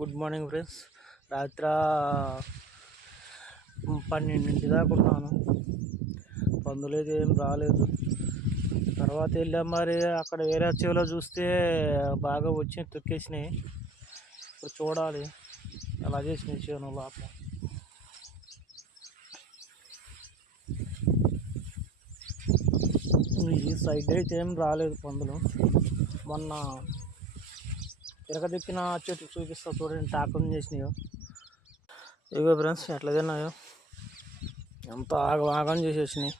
Good morning friends. రాత్రి 12 దాకా ఉన్నాను. పందులేదు, ఏం రాలేదు. తర్వాత వెళ్ళాం. మరి అక్కడ వేరే చెవిలో చూస్తే బాగా వచ్చి తొక్కేసినాయి. ఇప్పుడు చూడాలి అలా చేసినాయి చేను లోపల. ఈ సైడ్ అయితే ఏం రాలేదు పందులు. మొన్న తిరగదిప్పిన చెట్లు చూపిస్తా చూడండి, టాకం చేసినాయో. ఇవో ఫ్రెండ్స్ ఎట్లా తిన్నాయో, ఎంత ఆగం చేసేసినాయి.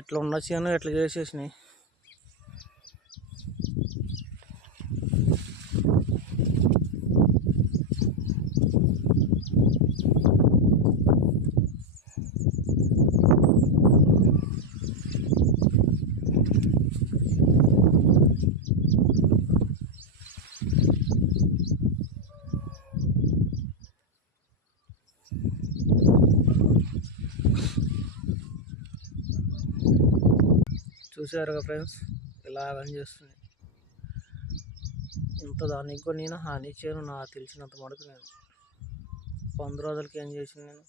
ఎట్లా ఉన్న చేను ఎట్లా చేసేసినాయి. చూసారుగా ఫ్రెండ్స్, ఇలాగని చేస్తుంది. ఇంత దానికి కూడా నేను హాని చేయను. నాకు తెలిసినంత మటుకు నేను 100 రోజులకి ఏం చేసింది నేను.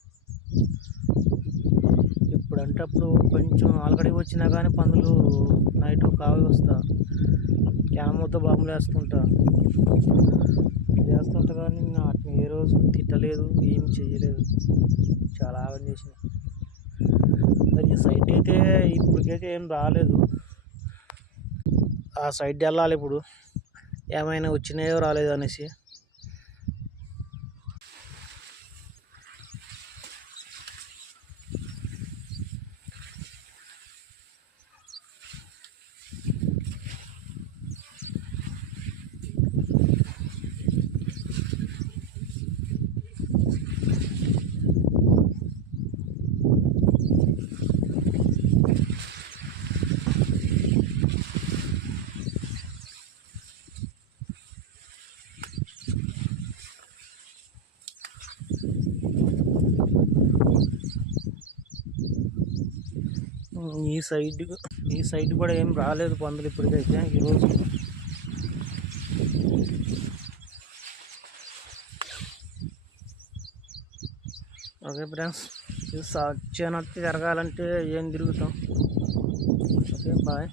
ఇప్పుడంటే అప్పుడు కొంచెం ఆల్రెడీ వచ్చినా కానీ పందులు నైట్ కావి వస్తా క్యామ్తో బాంబులు వేస్తుంటా కానీ వాటిని ఏ రోజు తిట్టలేదు, ఏం చెయ్యలేదు. చాలా ఆగం చేసిన. ఈ సైడ్ అయితే ఇప్పటికైతే ఏం రాలేదు. ఆ సైడ్ వెళ్ళాలి ఇప్పుడు, ఏమైనా వచ్చినాయో రాలేదు అనేసి. ఈ సైడ్ కూడా ఏం రాలేదు పందులు ఇప్పటికైతే ఈరోజు. ఓకే ఫ్రెండ్స్, చేనట్టు తిరగాలంటే ఏం తిరుగుతాం. Okay bye.